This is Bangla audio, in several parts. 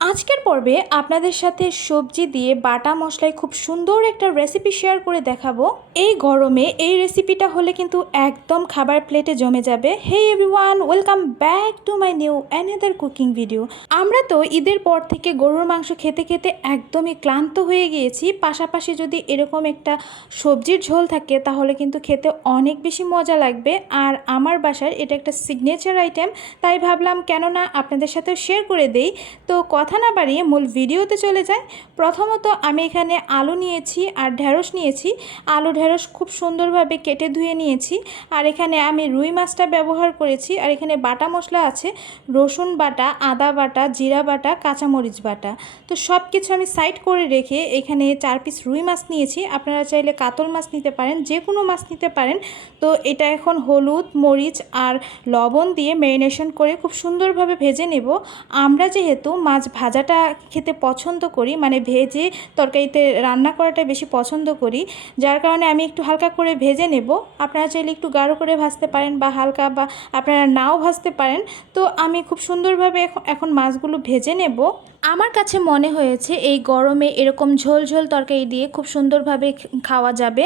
আজকের পর্বে আপনাদের সাথে সবজি দিয়ে বাটা মশলায় খুব সুন্দর একটা রেসিপি শেয়ার করে দেখাবো। এই গরমে এই রেসিপিটা হলে কিন্তু একদম খাবার প্লেটে জমে যাবে। Hey everyone, welcome back to my new another cooking video. আমরা তো ঈদের পর থেকে গরুর মাংস খেতে খেতে একদমই ক্লান্ত হয়ে গিয়েছি। পাশাপাশি যদি এরকম একটা সবজির ঝোল থাকে তাহলে কিন্তু খেতে অনেক বেশি মজা লাগবে। আর আমার বাসার এটা একটা সিগনেচার আইটেম, তাই ভাবলাম কেননা আপনাদের সাথেও শেয়ার করে দেই। তো কথা না বাড়িয়ে মূল ভিডিওতে চলে যায়। প্রথমত আমি এখানে আলু নিয়েছি আর ঢেঁড়স নিয়েছি। আলু ঢেঁড়স খুব সুন্দরভাবে কেটে ধুয়ে নিয়েছি। আর এখানে আমি রুই মাছটা ব্যবহার করেছি। আর এখানে বাটা মশলা আছে রসুন বাটা, আদা বাটা, জিরা বাটা, কাঁচামরিচ বাটা। তো সব কিছু আমি সাইড করে রেখে এখানে 4 পিস রুই মাছ নিয়েছি। আপনারা চাইলে কাতল মাছ নিতে পারেন, যে কোনো মাছ নিতে পারেন। তো এটা এখন হলুদ, মরিচ আর লবণ দিয়ে ম্যারিনেশন করে খুব সুন্দরভাবে ভেজে নেব। আমরা যেহেতু মাছ ভাজাটা খেতে পছন্দ করি, মানে ভেজে তরকারিতে রান্না করাটা বেশি পছন্দ করি, যার কারণে আমি একটু হালকা করে ভেজে নেব। আপনারা চাইলে একটু গাঢ় করে ভাজতে পারেন বা হালকা, বা আপনারা নাও ভাজতে পারেন। তো আমি খুব সুন্দরভাবে এখন মাছগুলো ভেজে নেব। আমার কাছে মনে হয়েছে এই গরমে এরকম ঝোল ঝোল তরকারি দিয়ে খুব সুন্দরভাবে খাওয়া যাবে।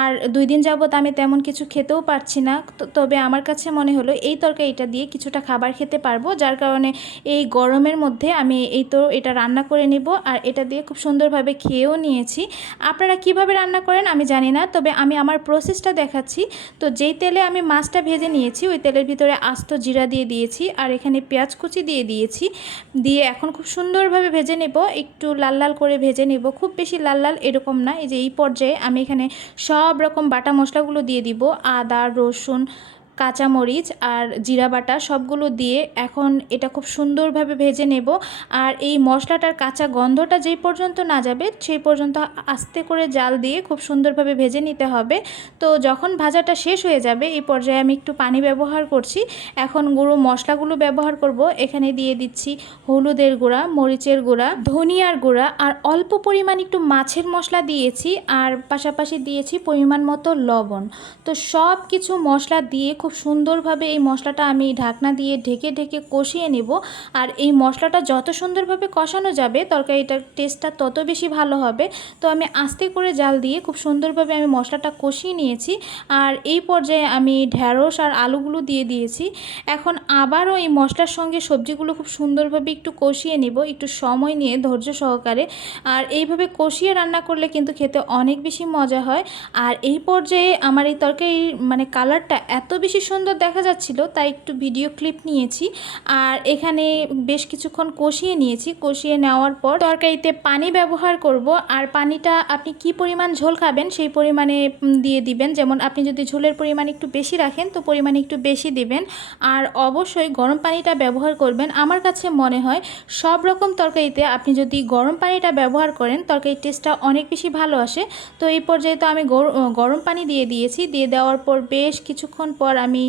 আর 2 দিন যাবত আমি তেমন কিছু খেতেও পারছি না, তবে আমার কাছে মনে হলো এই তরকারিটা দিয়ে কিছুটা খাবার খেতে পারবো, যার কারণে এই গরমের মধ্যে আমি এটা রান্না করে নেব। আর এটা দিয়ে খুব সুন্দরভাবে খেয়েও নিয়েছি। আপনারা কিভাবে রান্না করেন আমি জানি না, তবে আমি আমার প্রসেসটা দেখাচ্ছি। তো যেই তেলে আমি মাছটা ভেজে নিয়েছি ওই তেলের ভিতরে আস্ত জিরা দিয়ে দিয়েছি, আর এখানে পেঁয়াজ কুচি দিয়ে দিয়েছি। দিয়ে এখন খুব সুন্দরভাবে ভেজে নেব, একটু লাল লাল করে ভেজে নেব, খুব বেশি লাল লাল এরকম না। এই পর্যায়ে আমি এখানে সব রকম বাটা মশলাগুলো দিয়ে দিব, আদা, রসুন, কাঁচামরিচ আর জিরা বাটা সবগুলো দিয়ে এখন এটা খুব সুন্দরভাবে ভেজে নেব। আর এই মশলাটার কাঁচা গন্ধটা যেই পর্যন্ত না যাবে সেই পর্যন্ত আস্তে করে জাল দিয়ে খুব সুন্দরভাবে ভেজে নিতে হবে। তো যখন ভাজাটা শেষ হয়ে যাবে এই পর্যায়ে আমি একটু পানি ব্যবহার করছি। এখন গুঁড়ো মশলাগুলো ব্যবহার করব। এখানে দিয়ে দিচ্ছি হলুদের গুঁড়া, মরিচের গুঁড়া, ধনিয়ার গুঁড়া আর অল্প পরিমাণ একটু মাছের মশলা দিয়েছি, আর পাশাপাশি দিয়েছি পরিমাণ মতো লবণ। তো সব কিছু মশলা দিয়ে খুব সুন্দরভাবে এই মশলাটা আমি ঢাকনা দিয়ে ঢেকে ঢেকে কষিয়ে নেব। আর এই মশলাটা যত সুন্দরভাবে কষানো যাবে তরকারিটার টেস্টটা তত বেশি ভালো হবে। তো আমি আস্তে করে জাল দিয়ে খুব সুন্দরভাবে আমি মশলাটা কষিয়ে নিয়েছি। আর এই পর্যায়ে আমি ঢেঁড়স আর আলুগুলো দিয়ে দিয়েছি। এখন আবারও এই মশলার সঙ্গে সবজিগুলো খুব সুন্দরভাবে একটু কষিয়ে নেব, একটু সময় নিয়ে ধৈর্য সহকারে। আর এইভাবে কষিয়ে রান্না করলে কিন্তু খেতে অনেক বেশি মজা হয়। আর এই পর্যায়ে আমার এই তরকারির মানে কালারটা এত বেশি সুন্দর দেখা যাচ্ছিল, তাই একটু ভিডিও ক্লিপ নিয়েছি। আর এখানে বেশ কিছুক্ষণ কষিয়ে নিয়েছি। কষিয়ে নেওয়ার পর তরকারিতে পানি ব্যবহার করব। আর পানিটা আপনি কি পরিমাণ ঝোল খাবেন সেই পরিমাণে দিয়ে দিবেন। যেমন আপনি যদি ঝোলের পরিমাণ একটু বেশি রাখেন তো পরিমাণে একটু বেশি দিবেন। আর অবশ্যই গরম পানিটা ব্যবহার করবেন। আমার কাছে মনে হয় সব রকম তরকারিতে আপনি যদি গরম পানিটা ব্যবহার করেন তরকারির টেস্টটা অনেক বেশি ভালো আসে। তো এই পর্যায়ে তো আমি গরম পানি দিয়ে দিয়েছি। দিয়ে দেওয়ার পর বেশ কিছুক্ষণ পর আমি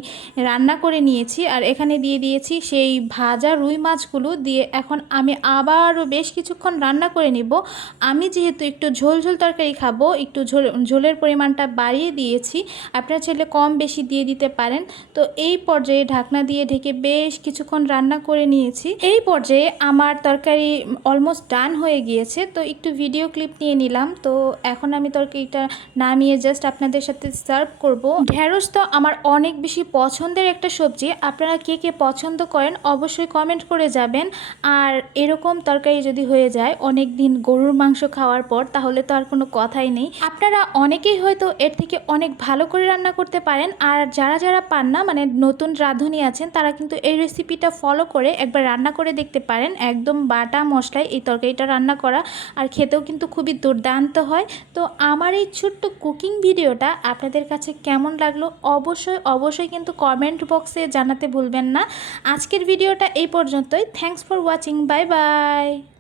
রান্না করে নিয়েছি। আর এখানে দিয়ে দিয়েছি সেই ভাজা রুই মাছগুলো দিয়ে এখন আমি আবারও বেশ কিছুক্ষণ রান্না করে নিব। আমি যেহেতু একটু ঝোল ঝোল তরকারি খাবো, একটু ঝোলের পরিমাণটা বাড়িয়ে দিয়েছি। আপনারা চাইলে কম বেশি দিয়ে দিতে পারেন। তো এই পর্যায়ে ঢাকনা দিয়ে ঢেকে বেশ কিছুক্ষণ রান্না করে নিয়েছি। এই পর্যায়ে আমার তরকারি অলমোস্ট ডান হয়ে গিয়েছে। তো একটু ভিডিও ক্লিপ নিয়ে নিলাম। তো এখন আমি তরকারিটা নামিয়ে জাস্ট আপনাদের সাথে সার্ভ করব। ঢেঁড়স তো আমার অনেক বেশি পছন্দের একটা সবজি। আপনারা কে কে পছন্দ করেন অবশ্যই কমেন্ট করে যাবেন। আর এরকম তরকারি যদি হয়ে যায় অনেক দিন গরুর মাংস খাওয়ার পর, তাহলে তো আর কোনো কথাই নেই। আপনারা অনেকেই হয়তো এর থেকে অনেক ভালো করে রান্না করতে পারেন। আর যারা যারা পান না, মানে নতুন রাঁধুনি আছেন, তারা কিন্তু এই রেসিপিটা ফলো করে একবার রান্না করে দেখতে পারেন। একদম বাটা মশলায় এই তরকারিটা রান্না করা, আর খেতেও কিন্তু খুবই দুর্দান্ত হয়। তো আমার এই ছোট্ট কুকিং ভিডিওটা আপনাদের কাছে কেমন লাগলো অবশ্যই কিন্তু কমেন্ট বক্সে জানাতে ভুলবেন না। আজকের ভিডিওটা এই পর্যন্তই। Thanks for watching. Bye bye.